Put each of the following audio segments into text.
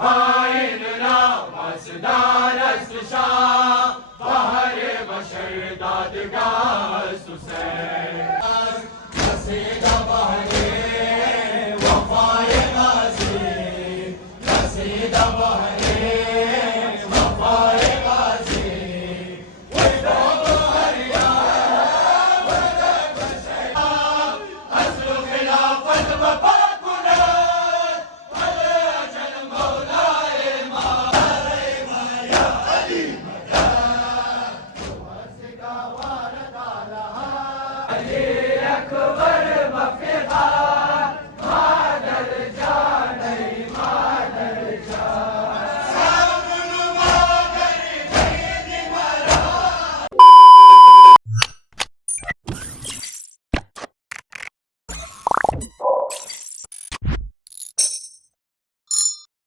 hain namasdar ast Shah, bahar bashar dadgar ast Husain. Nasida bahare wafaye ghazi, nasida bahare wafaye ghazi.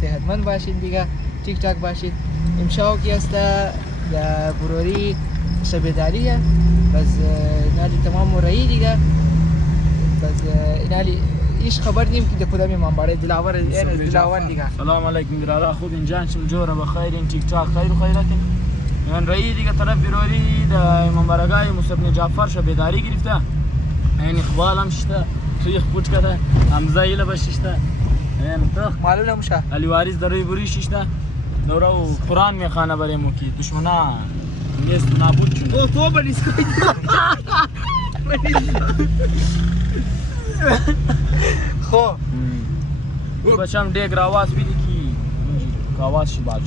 صحتمند باشید دیگه، tech تاک باشید. امشب کی است در بروری شبیداریه، بس نالی تمام رایی دیگه. بس نالی ایش خبر نیم که کدام منبره دلاور دلاور دیگه. سلام علیکم گرالا، خود اینجا شم جوره بخیر، تیک تاک خیر و خیراتین. من رایی دیگه طرف بروری در منبرگاه موسی بن جعفر شبیداری گرفته. این اخبار هم شته توی خود کرده حمزه ایله بشیشته این تو معلوم نمیشه علی وارث در روی بروی شیشته دوره و قرآن میخوانه برای مو کی دشمنا نیست نابود شده. او تو بلیس کوی خو بچم دیگر آواز بیدی کی آواز شی بالچ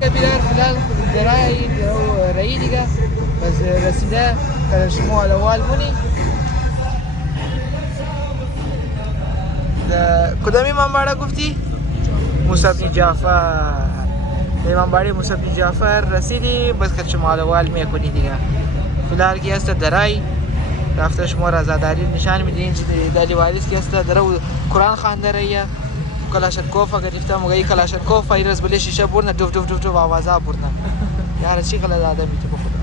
بیرار فلان درای رای دیگه. بس رسیده کار شما الاول مونی کدامی منبره گفتی؟ موسی بن جعفر. به منبره موسی بن جعفر رسیدی، بس که شما الاول میکنی دیگه. فلال کی است درای رفته شما را زاداری نشان میدین دلی واریس کی است در قرآن خوانده رایه. کلاشنکوف اگر گفتم موقعی کلاشنکوف ایرز بله شیشه برنه دوف دوف دوف دوف آوازا برنه. یار چی غلط آدمی تو بخدا.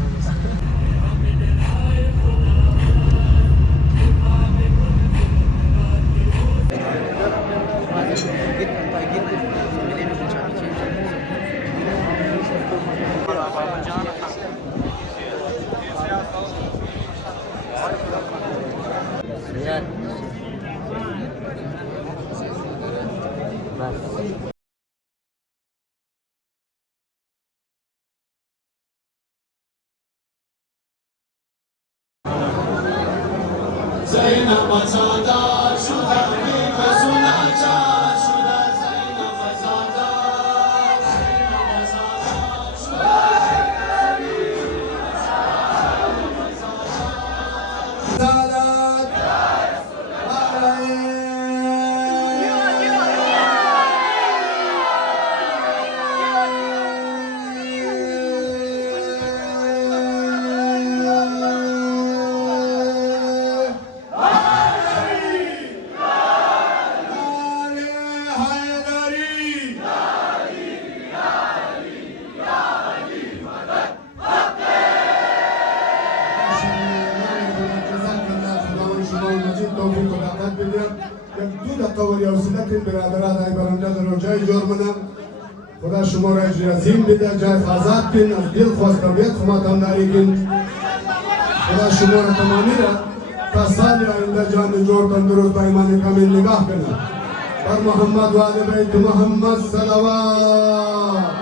Zainab azadar shuda fazuna cha shuda Zainab azadar shuda برادران ای برنده در جای جور منم. خدا شما را اجر عظیم بده، جای آزاد کن، از دل خواست طبیعت خماتان داری کن. خدا شما را تمامی را تا سال آینده جان جور تندرست با ایمان کامل نگاه کنه. بر محمد و آل بیت محمد صلوات.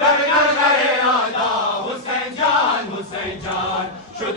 در نرغه آدا حسین جان شد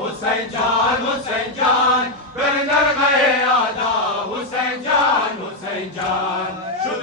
حسین جان در نرغه آدا حسین جان شد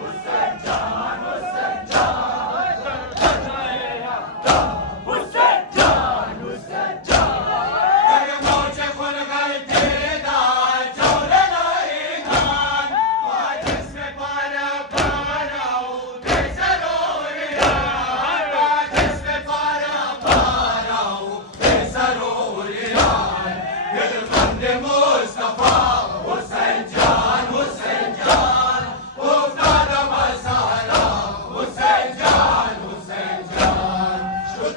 حسین جان در موج خلقت دیدار جور نایگان با جسم پارا و بی ضروریان با جسم پارا و بی ضروریان دلبند مصطفی حسین جان افتادم از سهرا حسین جان شد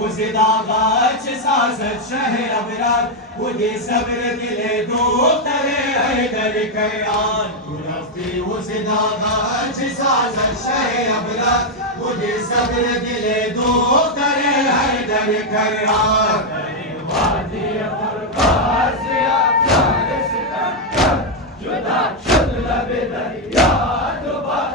حسین آقا چه سازد شه ابرار بودی صبر دل دختر حیدر کیان تو رفتی حسین آقا چه سازد شه ابرار بودی صبر دل دختر حیدر کیان وادی قربان سیاه جدا شد لب دریا دوباره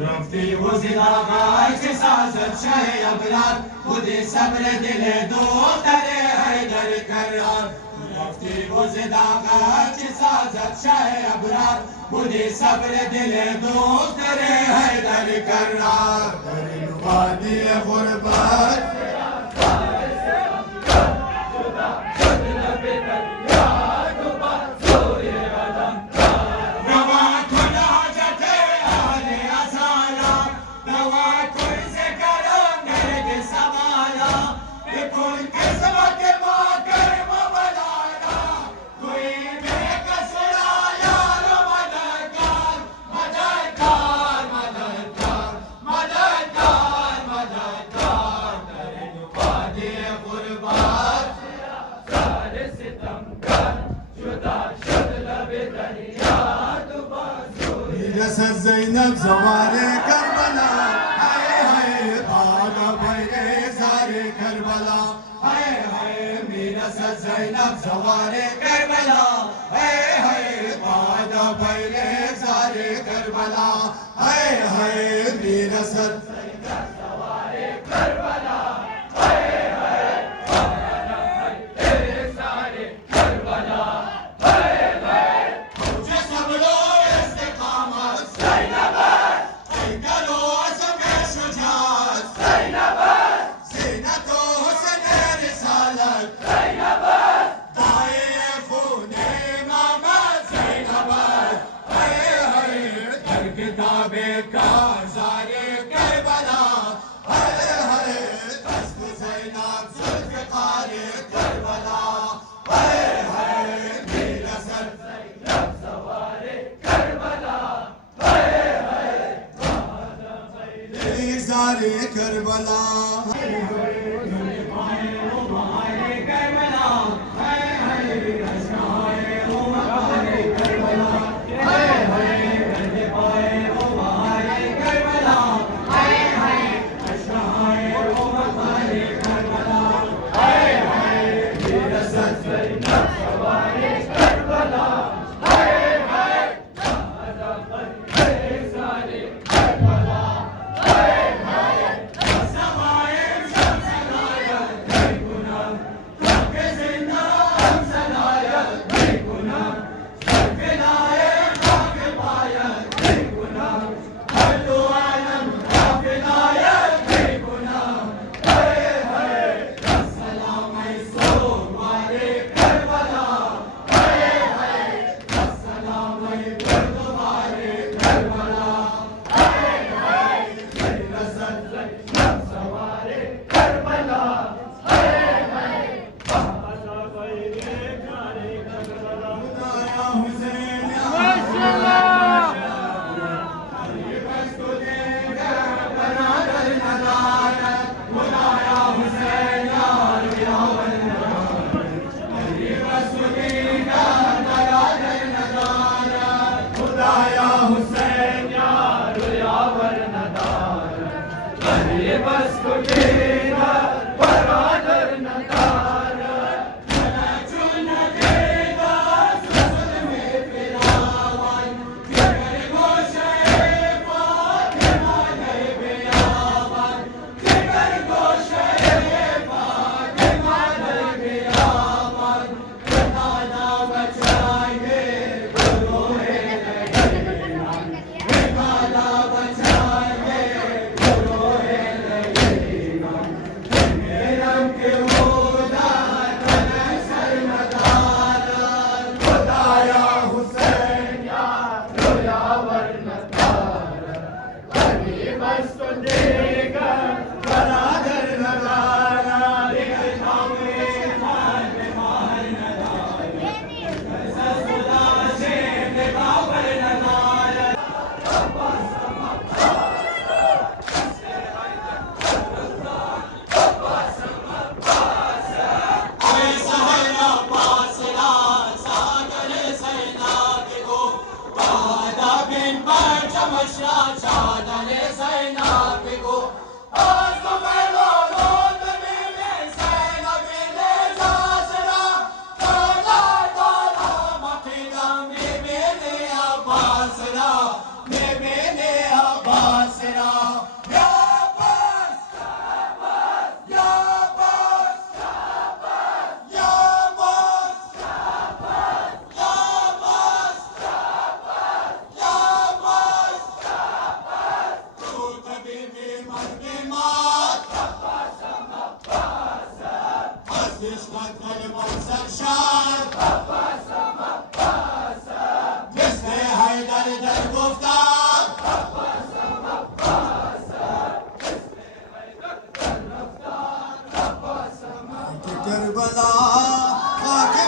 رفتی حسین آقا چه سازد شه ابرار بودی صبر دل دختر حیدر کرار رفتی حسین آقا چه سازد شه ابرار بودی صبر دل دختر حیدر کرار در این وادی غربت رسد زینب زوار کربلا هی طالا بیر زار کربلا هی میرسد زینب زوار کربلا هی طالا بیر زار کربلا هی میرسد زینب زوار کربلا کربلا Sama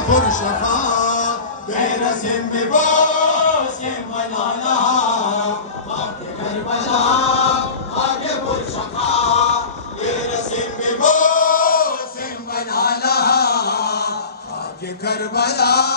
خرشفا برسم ببوسم ونالها خاك كربلا خاك خرشفا برسم ببوسم ونالها خاك كربلا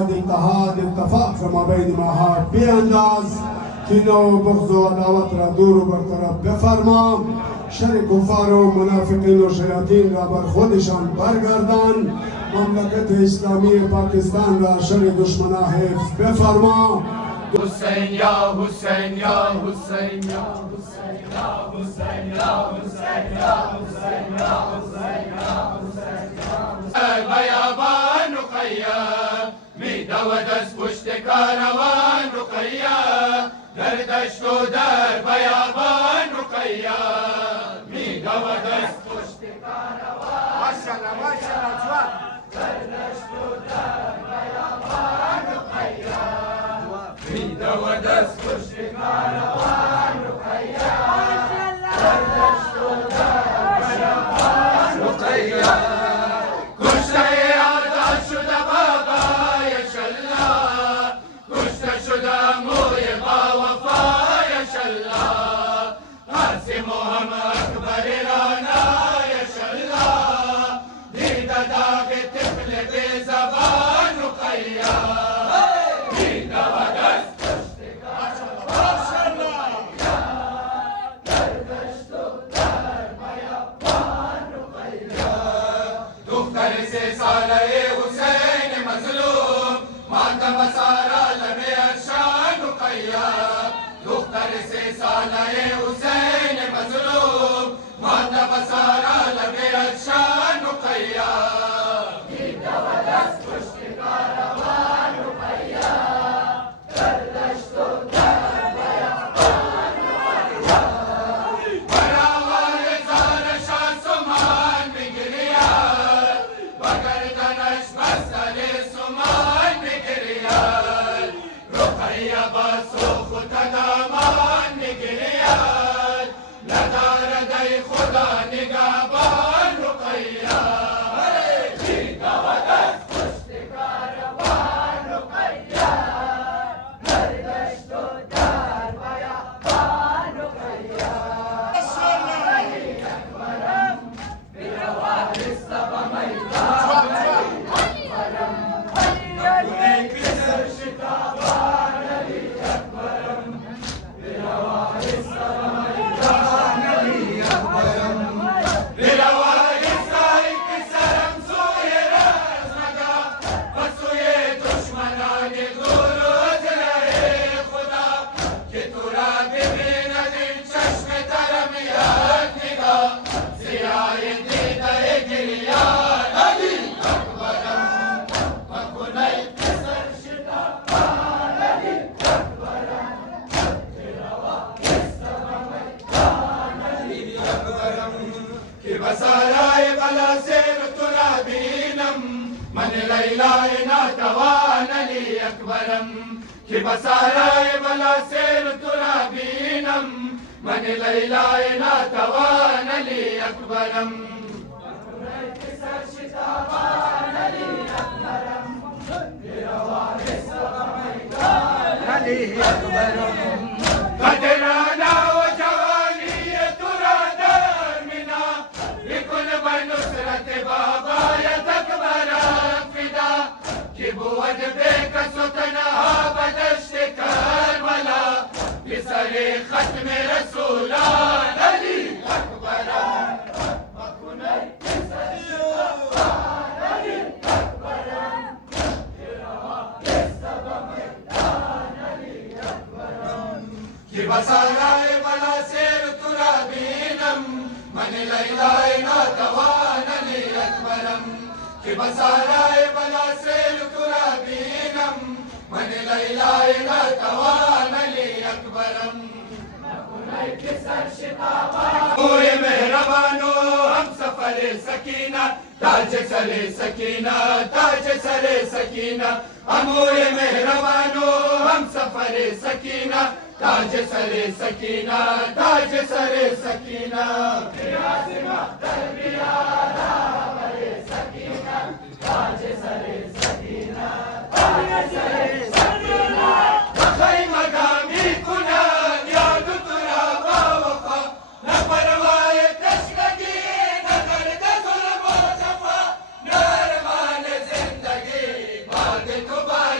ایجاد اتحاد اتفاق ما بین ماها بیانداز کینه و بغض و عداوت را دور و برطرف بفرما شر کفار و منافقین و شیاطین را بر خودشان برگردان مملکت اسلامی پاکستان را شر دشمنا حفظ بفرما حسین یا حسین یا حسین یا حسین یا حسین یا حسین یا حسین یا حسین یا حسین بیابان رقیه می دود از پشت کاروان رقیه در دشت و در بیابان رقیه می دود از پشت کاروان ماشاءالله ماشاءالله جوان در دشت و در بیابان رقیه می دود از پشت کاروان رقیه در دشت و در بیابان رقیه کشته آزاد شده بابایش الله کشته شده موی با وفایش الله قاسم و هم اکبر رانایش الله دیده داغ طفل بی زبان رقیه دیده و دست پشت کاروان رقیه در دشت و در بیابان رقیه دختر 3 ساله حسین مظلوم ماتم سارا لبه ارشان رقیه دختر 3 ساله حسین مظلوم ماتم سارا لبه ارشان رقیه دیده و دست پشت کاروان رقیه در دشت و در بیابان رقیه برآوای زارش آسمان میگرید و گردنش بستر سمان میگرید رقیه با سوخ و تدامان میگرید ندارد ای خدا نگهبان رقیه دیده و دست پشت کاروان رقیه در دشت و در بیابان رقیه علی اکبرم بی‌وارث به میدان اکبرم نکنه پسر شتابان علی اکبرم بی‌وارث به میدان علی اکبرم بی‌وارث ای پسرم سوی رزمگاه و سوی دشمنان دور و زره خدا که تو را ببیند این چشم ترم یک نگاه زیای دیده گریان علی اکبرم مکنه پسر شتابان علی اکبرم بی‌وارث به میدان علی اکبرم که بسارای بلا سیر تو را بینم من لیلای ناتوان علی اکبرم که بسارای بلا سیر تو را بینم من لیلای ناتوان علی اکبرم پسر شتابان علی اکبرم بی‌وارث به میدان علی اکبرم قدرانا و جوانی تو را در مینا بکن بر نصرت بابایت اکبرم فدا که بود به کس و تنها به دشت کربلا پسر ختم رسولان علی اکبرم مکنه پسر شتابان علی اکبرم بی‌وارث به میدان علی اکبرم که بسارای بلا سیر تو را بینم من لیلای ناتوان علی اکبرم که بسارای بلا سیر تو را بینم من لیلای ناتوان علی اکبرم نکنه پسر شتابان موی مهربانو هم سفر سکینه تاج سر سکینه تاج سر سکینه اموی مهربانو هم سفر سکینه تاج سر سکینه تاج سر سکینه ریاض مختر بیارا بر سکینه تاج سر سکینه تاج سر سکینه خیمه گامی کنن یاد تو را با وفا نپروای تشنگی نگرد ظلم و جفا نرمان زندگی باد تو بای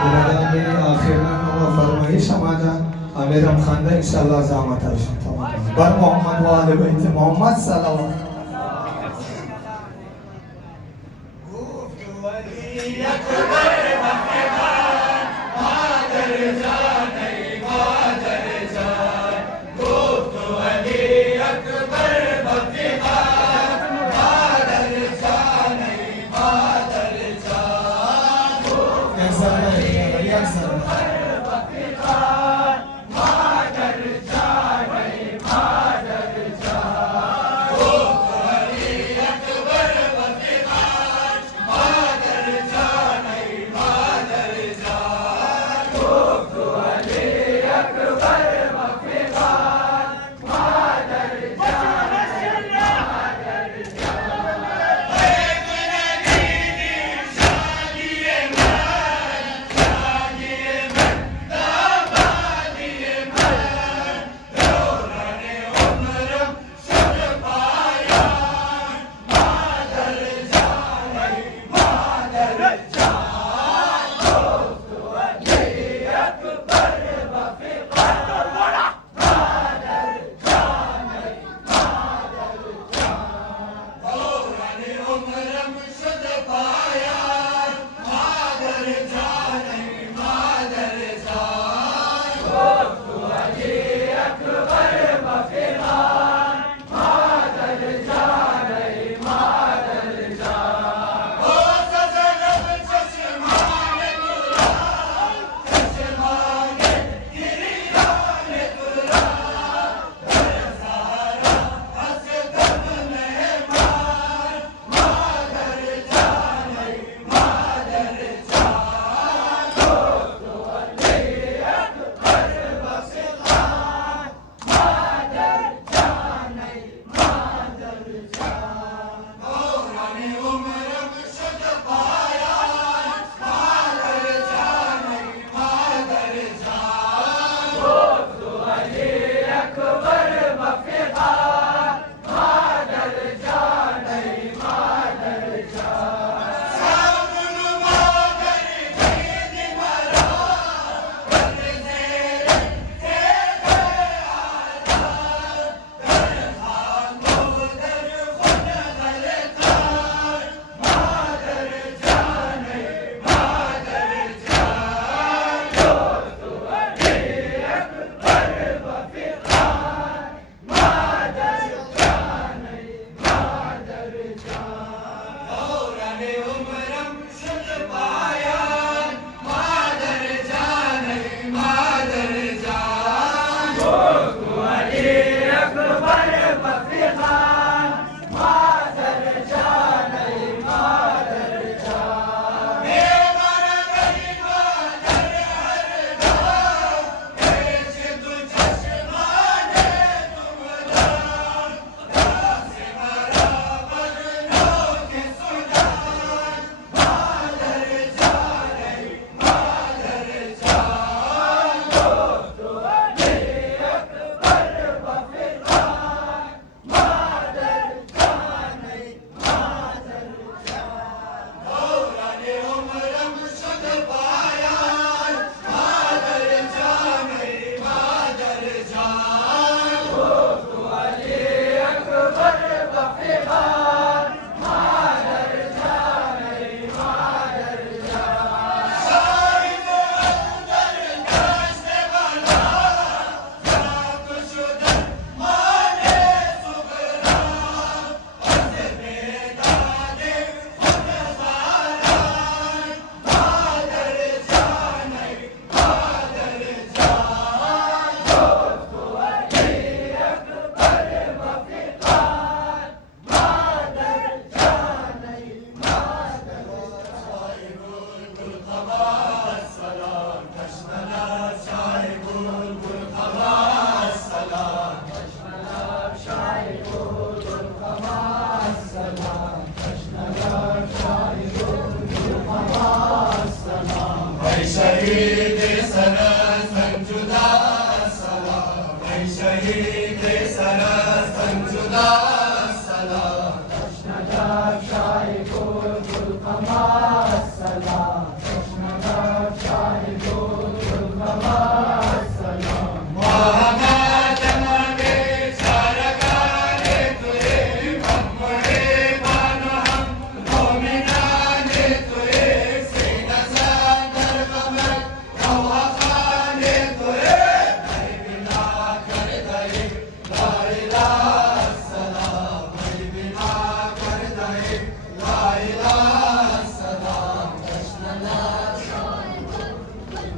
برادرانی آخرین و فرمایش آمده امیرم خانده انشالله زحمتش بر محمد و آل بیت محمد صلوات.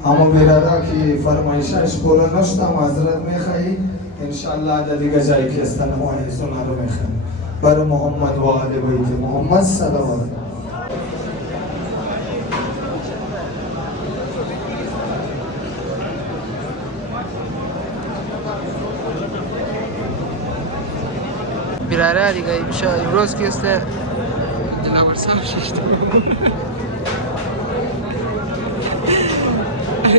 اما برادر کی فرمایشش پورا نشد معذرت میخواهی انشالله در دیگه جایی که استنوانی سنا رو میخوام بر محمد و آل بیت محمد صلوات. براره دیگه امروز که است دلاور صاحب ششت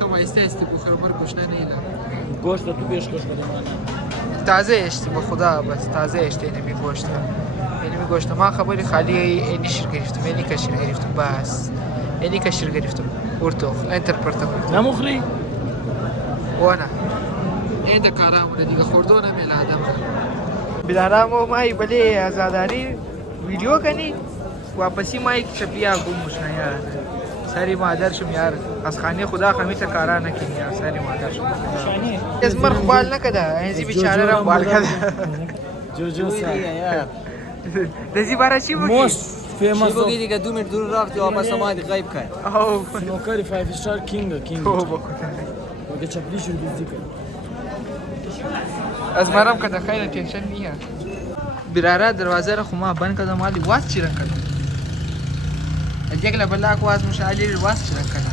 کم آهسته آهسته بخور بر گوشنه نیلا گوشت تو پیشکش بده من تازه اشتی به خدا بس تازه اشتی اینمی گوشت اینمی گوشت ما خبری خالی اینی شیر گرفتم اینی کشیر گرفتم بس اینی کشیر گرفتم ورتوخ انتر پرتم نمخری وانا این ده کارامونه دیگه خوردونه میل آدم بیدارامو مایی بلی ازاداری ویدیو کنی واپسی مایی که بیا گم مشنا یار سری مادر شم یار از خانه خدا خمیته کارا نکنی یار سری مادر شم از مر خبال نکده اینزی بیچاره را بال کده جو سر دزی برای چی بگی؟ موست فیمس چی بگی دیگه 2 منت دور رفتی واپس آمدی غیب کرد اوه سنوکری 5 استار کینگ اوه بخدا مگه چپلی شروع دزدی کرد از مرم کده خیلی تنشن نیه براره دروازه را خو ما بند کردم مالی واس چی رنگ کردم دیگه بلا کو از مشالی واس چی رنگ کردم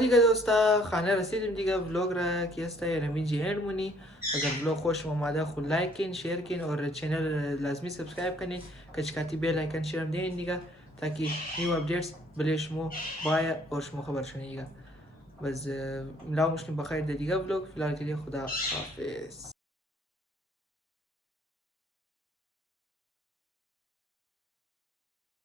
دیگه دوستا خانه رسیدیم دیگه ولاگ را که است رمینجی هند مونی اگر ولاگ خوش اومده خود لایک کن شیر کن اور چینل لازمی سابسکرایب کنین کچکاتی بیل آیکن شیرم دین دیگه تاکي نیو اپدیتس بلی شما باید اور شما خبر شنید دیگه بس ملاو مشکل بخیر دیگه ولاگ فی الحال که خدا حافظ.